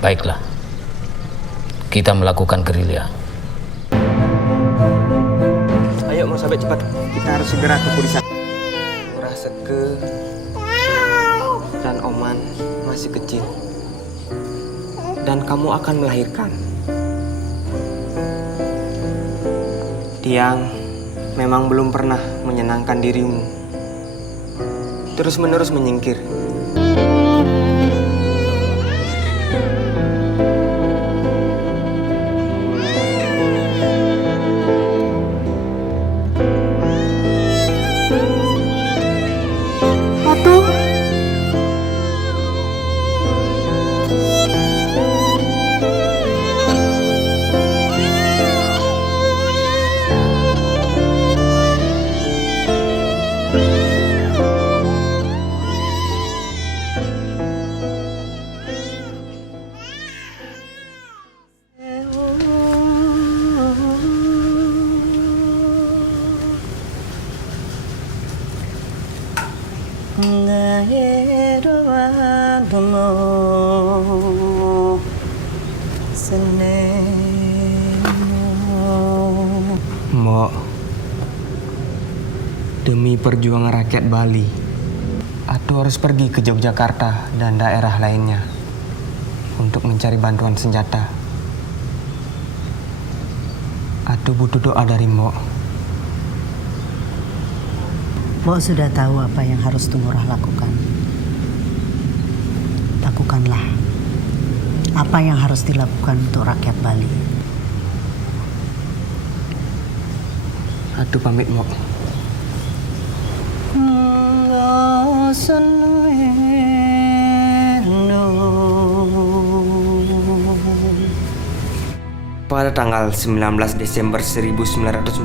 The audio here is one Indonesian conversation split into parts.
Baiklah, kita melakukan gerilya. Ayo mau sampai cepat, kita harus segera ke Purisan. Murah Seke dan Oman masih kecil. Dan kamu akan melahirkan. Tiang memang belum pernah menyenangkan dirimu. Terus-menerus menyingkir. Mbok, demi perjuangan rakyat Bali, Atu harus pergi ke Yogyakarta dan daerah lainnya untuk mencari bantuan senjata. Atu butuh doa dari Mbok. Mbok sudah tahu apa yang harus Tumurah lakukan. Lakukanlah apa yang harus dilakukan untuk rakyat Bali. Atu pamit, Mbok. Pada tanggal 19 Desember 1945,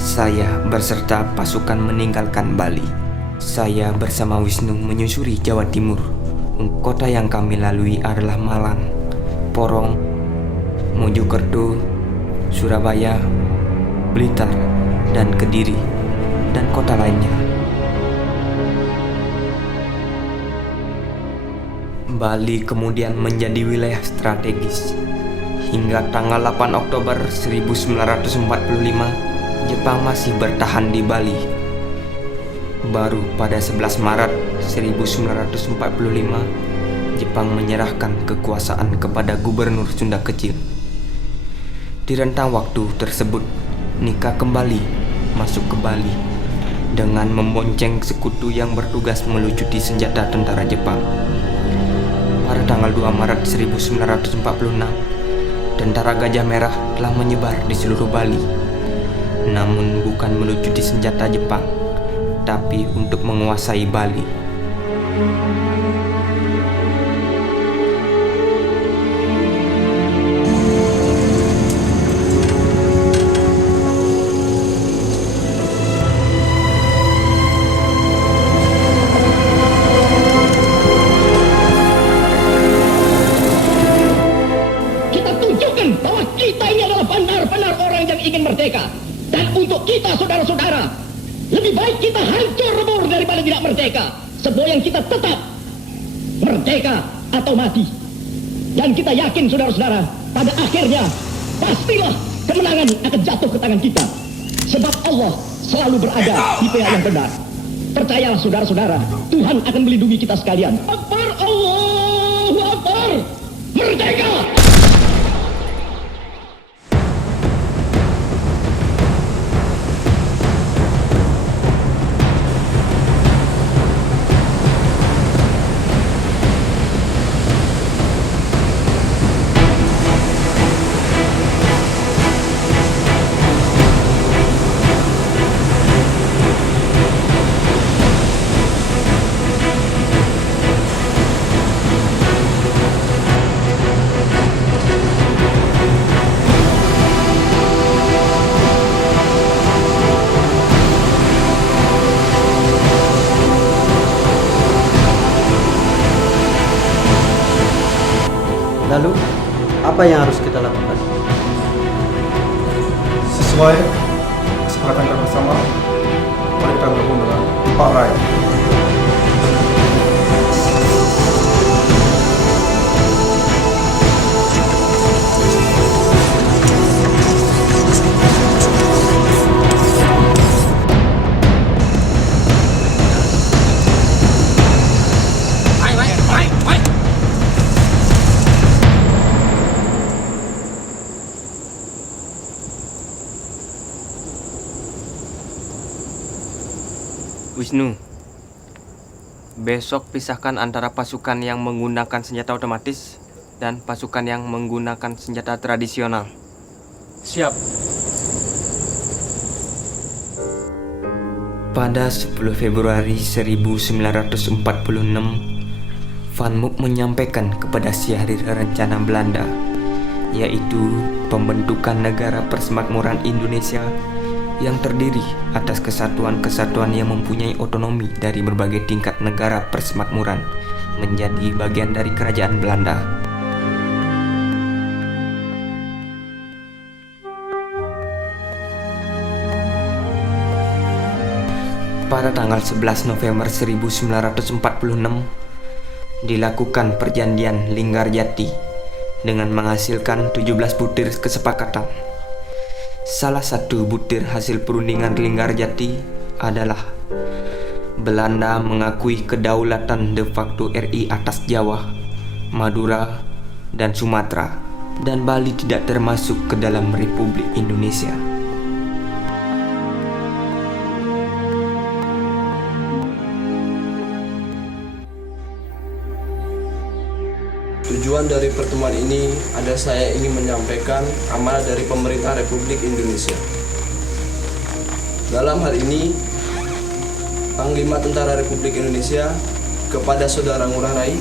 saya berserta pasukan meninggalkan Bali. Saya bersama Wisnu menyusuri Jawa Timur. Kota yang kami lalui adalah Malang, Porong, Mojokerto, Surabaya, Blitar, dan Kediri, dan kota lainnya. Bali kemudian menjadi wilayah strategis. Hingga tanggal 8 Oktober 1945, Jepang masih bertahan di Bali. Baru pada 11 Maret 1945, Jepang menyerahkan kekuasaan kepada Gubernur Sunda Kecil. Di rentang waktu tersebut, Nika kembali masuk ke Bali dengan membonceng sekutu yang bertugas melucuti senjata tentara Jepang. Pada tanggal 2 Maret 1946, tentara Gajah Merah telah menyebar di seluruh Bali, namun bukan melucuti senjata Jepang, tapi untuk menguasai Bali. Merdeka. Dan untuk kita saudara-saudara, lebih baik kita hancur lebur daripada tidak merdeka. Semboyan kita tetap merdeka atau mati. Dan kita yakin saudara-saudara, pada akhirnya pastilah kemenangan akan jatuh ke tangan kita. Sebab Allah selalu berada di pihak yang benar. Percayalah saudara-saudara, Tuhan akan melindungi kita sekalian. Akbar, Allahu Akbar, merdeka! Lalu, apa yang harus kita lakukan? Sesuai kesepakatan kita bersama, mari kita bergabung dengan Pak Rai. Wisnu, besok pisahkan antara pasukan yang menggunakan senjata otomatis dan pasukan yang menggunakan senjata tradisional. Siap. Pada 10 Februari 1946, Van Mook menyampaikan kepada Syahrir rencana Belanda, yaitu pembentukan negara persemakmuran Indonesia yang terdiri atas kesatuan-kesatuan yang mempunyai otonomi dari berbagai tingkat negara persemakmuran menjadi bagian dari kerajaan Belanda. Pada tanggal 11 November 1946 dilakukan perjanjian Linggarjati dengan menghasilkan 17 butir kesepakatan. Salah satu butir hasil perundingan Linggarjati adalah Belanda mengakui kedaulatan de facto RI atas Jawa, Madura, dan Sumatera, dan Bali tidak termasuk ke dalam Republik Indonesia. Tujuan dari pertemuan ini adalah saya ingin menyampaikan amanah dari pemerintah Republik Indonesia. Dalam hal ini, Panglima Tentara Republik Indonesia kepada Saudara Ngurah Rai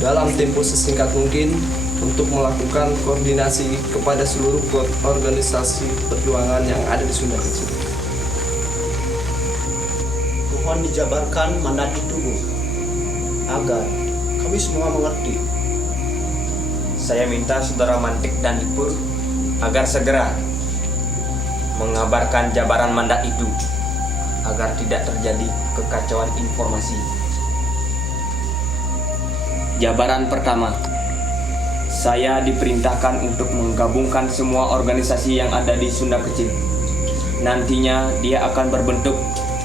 dalam tempo sesingkat mungkin untuk melakukan koordinasi kepada seluruh organisasi perjuangan yang ada di Sunda Kecil. Mohon dijabarkan mandat itu, Bu, agar kami semua mengerti. Saya minta Saudara Mantik dan Dipur agar segera mengabarkan jabaran mandat itu agar tidak terjadi kekacauan informasi. Jabaran pertama, saya diperintahkan untuk menggabungkan semua organisasi yang ada di Sunda Kecil. Nantinya dia akan berbentuk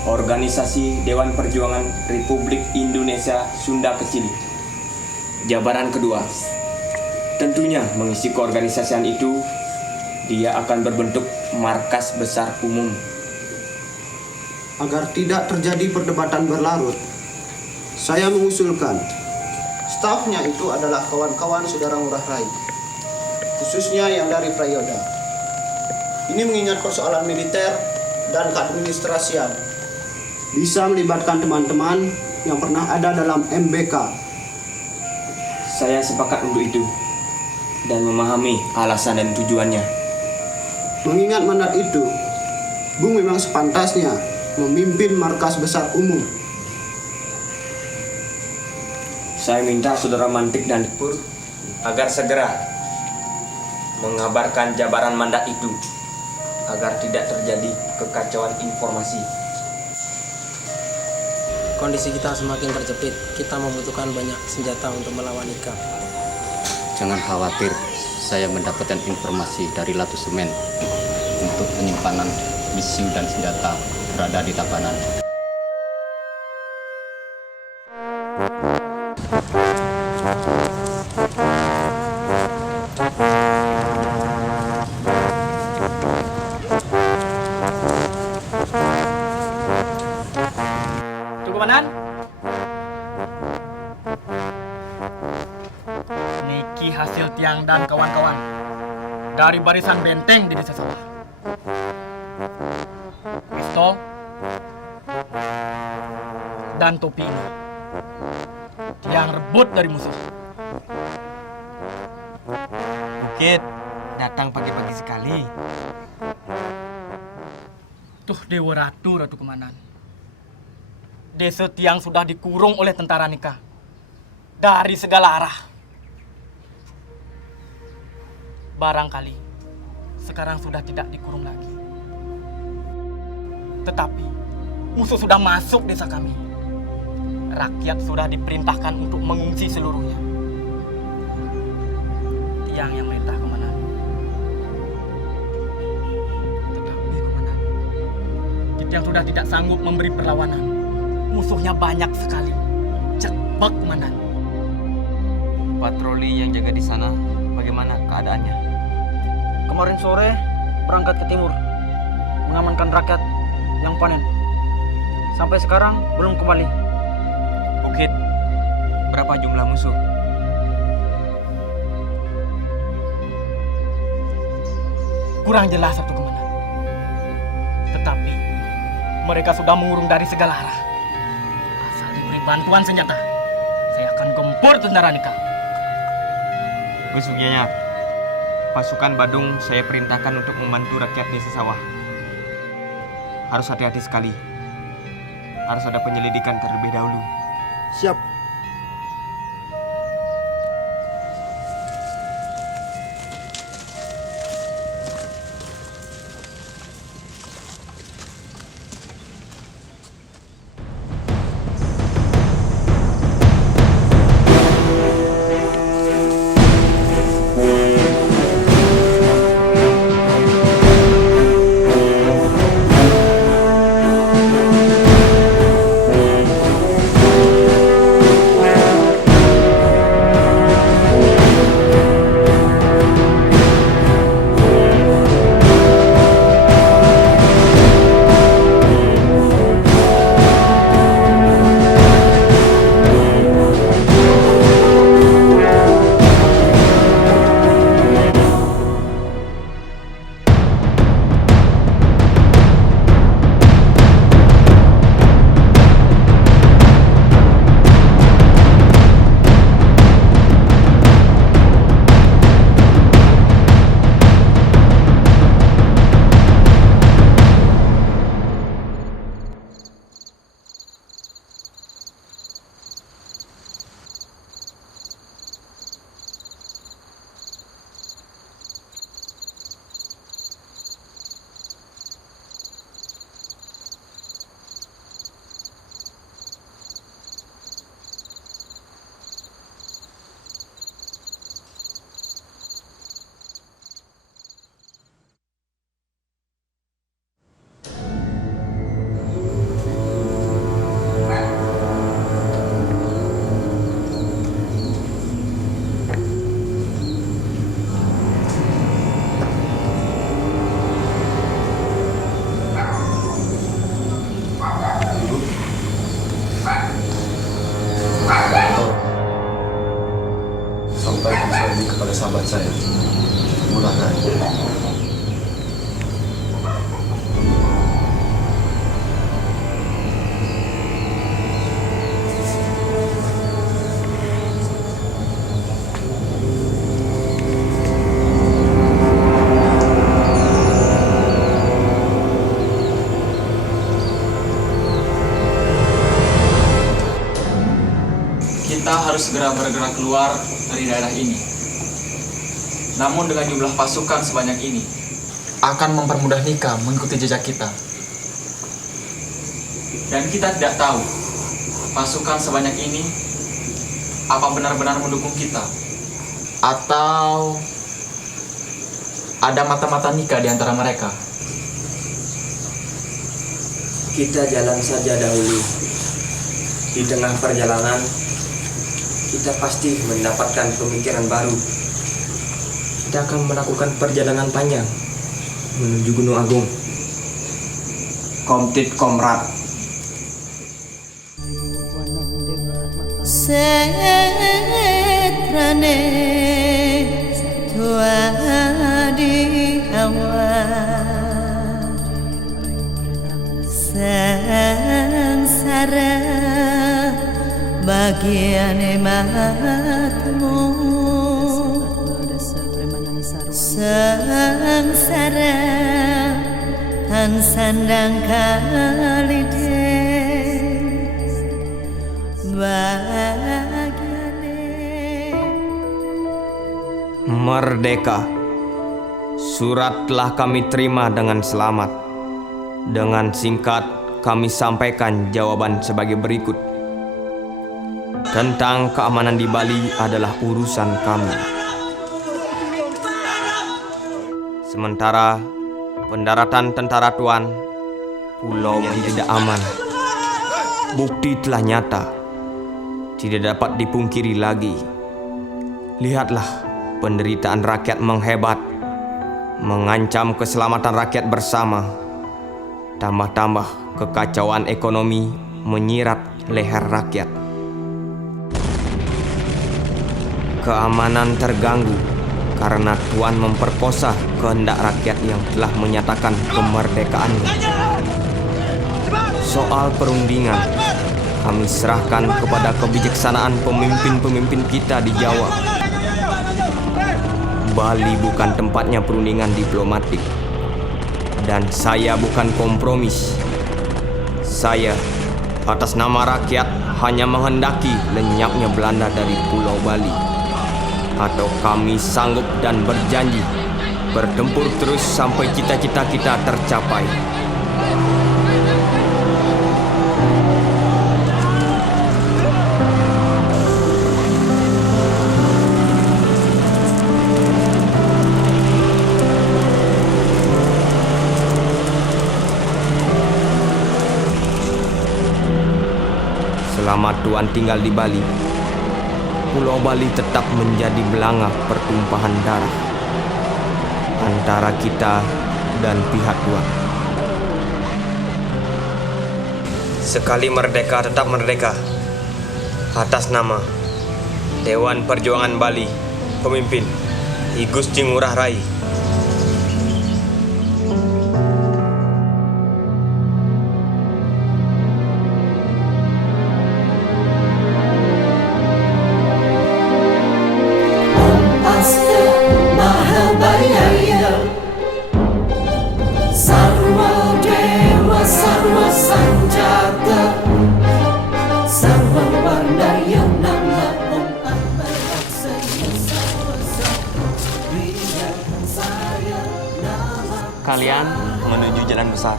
Organisasi Dewan Perjuangan Republik Indonesia Sunda Kecil. Jabaran kedua, tentunya mengisi keorganisasian itu, dia akan berbentuk markas besar umum. Agar tidak terjadi perdebatan berlarut, saya mengusulkan stafnya itu adalah kawan-kawan Saudara Ngurah Rai, khususnya yang dari Prayoda. Ini mengingat persoalan militer dan keadministrasian. Bisa melibatkan teman-teman yang pernah ada dalam MBK. Saya sepakat untuk itu dan memahami alasan dan tujuannya. Mengingat mandat itu, Bung memang sepantasnya memimpin markas besar umum. Saya minta Saudara Mantik dan Dipur agar segera mengabarkan jabaran mandat itu agar tidak terjadi kekacauan informasi. Kondisi kita semakin terjepit. Kita membutuhkan banyak senjata untuk melawan Ika. Jangan khawatir, saya mendapatkan informasi dari Latu Semen untuk penyimpanan misiu dan senjata berada di Tabanan. Komandan. Niki hasil Tiang dan kawan-kawan dari barisan benteng di desa sawah. Pistol dan topi ini Tiang rebut dari musuh. Bukit datang pagi-pagi sekali. Tuh Dewa Ratu, Ratu Komandan. Desa Tiang sudah dikurung oleh tentara Nika dari segala arah. Barangkali sekarang sudah tidak dikurung lagi. Tetapi musuh sudah masuk desa kami. Rakyat sudah diperintahkan untuk mengungsi seluruhnya. Tiang yang merintah, Komandan. Tetapi Komandan, Tiang sudah tidak sanggup memberi perlawanan. Musuhnya banyak sekali. Cepat, Komandan. Patroli yang jaga di sana, bagaimana keadaannya? Kemarin sore berangkat ke timur, mengamankan rakyat yang panen. sampai sekarang belum kembali. Bukit, berapa jumlah musuh? Kurang jelas satu komandan. Tetapi mereka sudah mengurung dari segala arah. Asal diberi bantuan senjata, saya akan gempur tentara Nika. Besoknya, pasukan Badung saya perintahkan untuk membantu rakyat desa sawah. Harus hati-hati sekali. Harus ada penyelidikan terlebih dahulu. Siap. Sampaikan saya ini kepada sahabat saya, Ngurah Rai. Kita harus segera bergerak keluar dari daerah ini. Namun dengan jumlah pasukan sebanyak ini akan mempermudah Nika mengikuti jejak kita. Dan kita tidak tahu pasukan sebanyak ini apa benar-benar mendukung kita atau ada mata-mata Nika di antara mereka. Kita jalan saja dahulu. Di tengah perjalanan, kita pasti mendapatkan pemikiran baru. Kita akan melakukan perjalanan panjang menuju Gunung Agung. Komtit Komrat. Setrane tua di awal sengsara bagian ematmu sengsara tan sandang kalide Merdeka. Surat telah kami terima dengan selamat. Dengan singkat kami sampaikan jawaban sebagai berikut. Tentang keamanan di Bali adalah urusan kami. Sementara pendaratan tentara Tuan, pulau yang tidak aman. Bukti telah nyata, tidak dapat dipungkiri lagi. Lihatlah penderitaan rakyat menghebat, mengancam keselamatan rakyat bersama. Tambah-tambah Kekacauan ekonomi menyirat leher rakyat. Keamanan terganggu karena Tuan memperkosa kehendak rakyat yang telah menyatakan kemerdekaannya. Soal perundingan, kami serahkan kepada kebijaksanaan pemimpin-pemimpin kita di Jawa. Bali bukan tempatnya perundingan diplomatik. Dan saya bukan kompromis. Saya, atas nama rakyat, hanya menghendaki lenyapnya Belanda dari Pulau Bali. Atau kami sanggup dan berjanji bertempur terus sampai cita-cita kita tercapai. Selama Tuan tinggal di Bali, Pulau Bali tetap menjadi belanga pertumpahan darah antara kita dan pihak Tuan. Sekali merdeka tetap merdeka. Atas nama Dewan Perjuangan Bali, pemimpin I Gusti Ngurah Rai. Kalian menuju jalan besar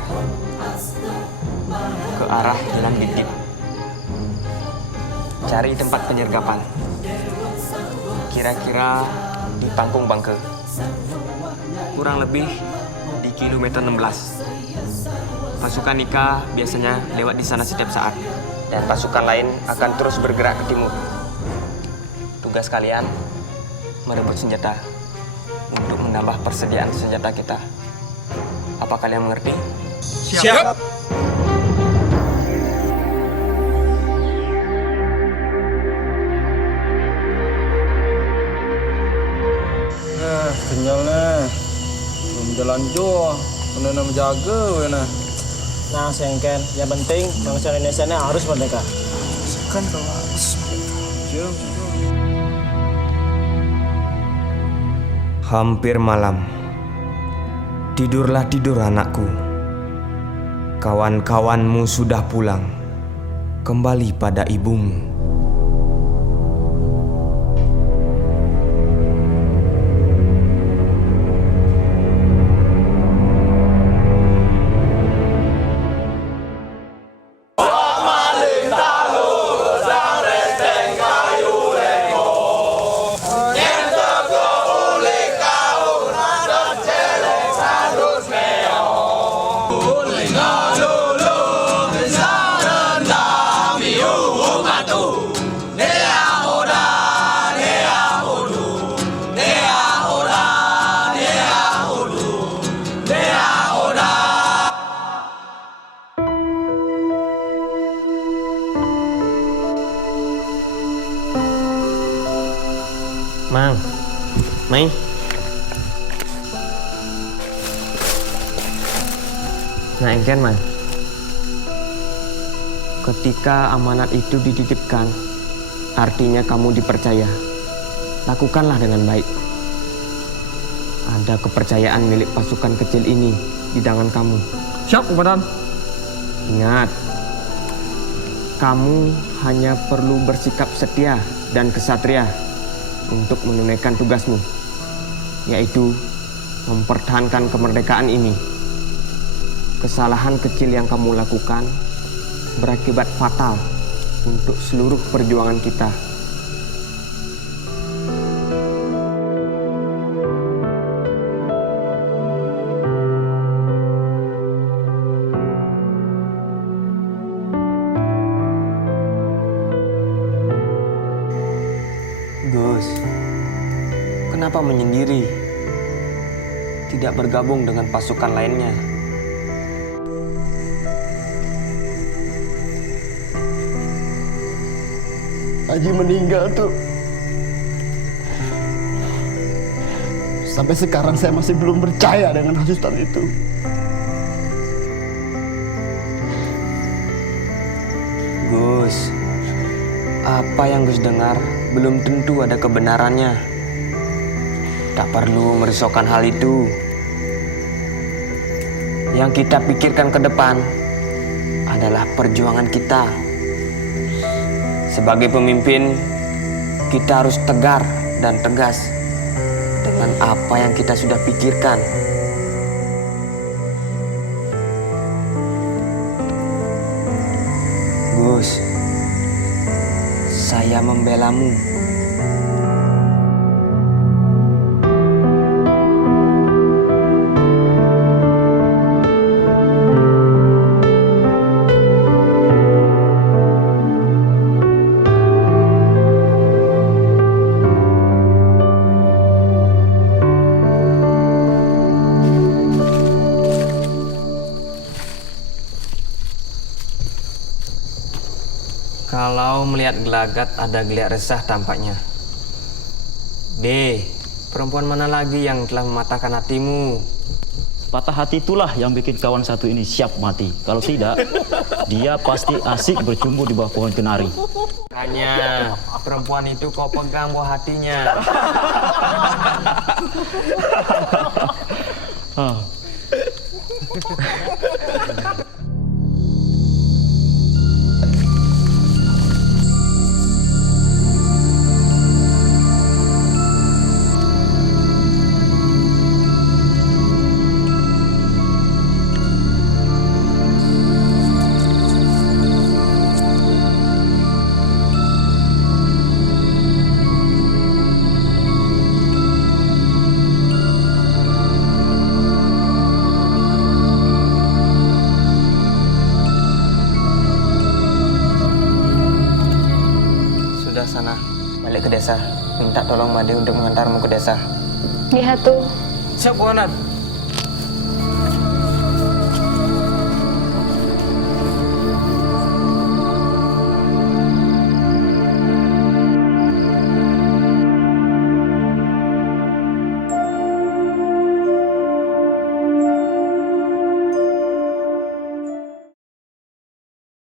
ke arah Jalan Bintip. Cari tempat penyergapan. Kira-kira di Pangkung Bangke. Kurang lebih di kilometer 16. Pasukan Nika biasanya lewat di sana setiap saat. Dan pasukan lain akan terus bergerak ke timur. Tugas kalian merebut senjata untuk menambah persediaan senjata kita. Apa kalian mengerti? Siap. Kenyalnya belum jalan jauh, kena menjaga wena. Nah, Sengken, yang penting bangsa Indonesia ini harus merdeka. Kan kau harus. Hampir malam. Tidurlah tidur anakku. Kawan-kawanmu sudah pulang. Kembali pada ibumu. Mang, Mai. Nah, engken, Mang. Ketika amanat itu dititipkan, artinya kamu dipercaya. Lakukanlah dengan baik. Ada kepercayaan milik pasukan kecil ini di tangan kamu. Siap, Komandan. Ingat, kamu hanya perlu bersikap setia dan kesatria untuk menunaikan tugasmu, yaitu mempertahankan kemerdekaan ini. Kesalahan kecil yang kamu lakukan berakibat fatal untuk seluruh perjuangan kita. Gus, kenapa menyendiri? Tidak bergabung dengan pasukan lainnya? Haji meninggal tuh. Sampai sekarang saya masih belum percaya dengan hasutan itu. Gus, apa yang Gus dengar belum tentu ada kebenarannya. Tak perlu merisaukan hal itu. Yang kita pikirkan ke depan adalah perjuangan kita. Sebagai pemimpin, kita harus tegar dan tegas dengan apa yang kita sudah pikirkan. Gus, saya membelamu. Kalau melihat gelagat ada geliat resah tampaknya. D, perempuan mana lagi yang telah mematahkan hatimu? Patah hati itulah yang bikin kawan satu ini siap mati. Kalau tidak, dia pasti asik bercumbu di bawah pohon kenari. Hanya perempuan itu kau pegang buah hatinya. Sana, balik ke desa. Minta tolong Made untuk mengantarmu ke desa. Iya tuh. Siap, Wanat.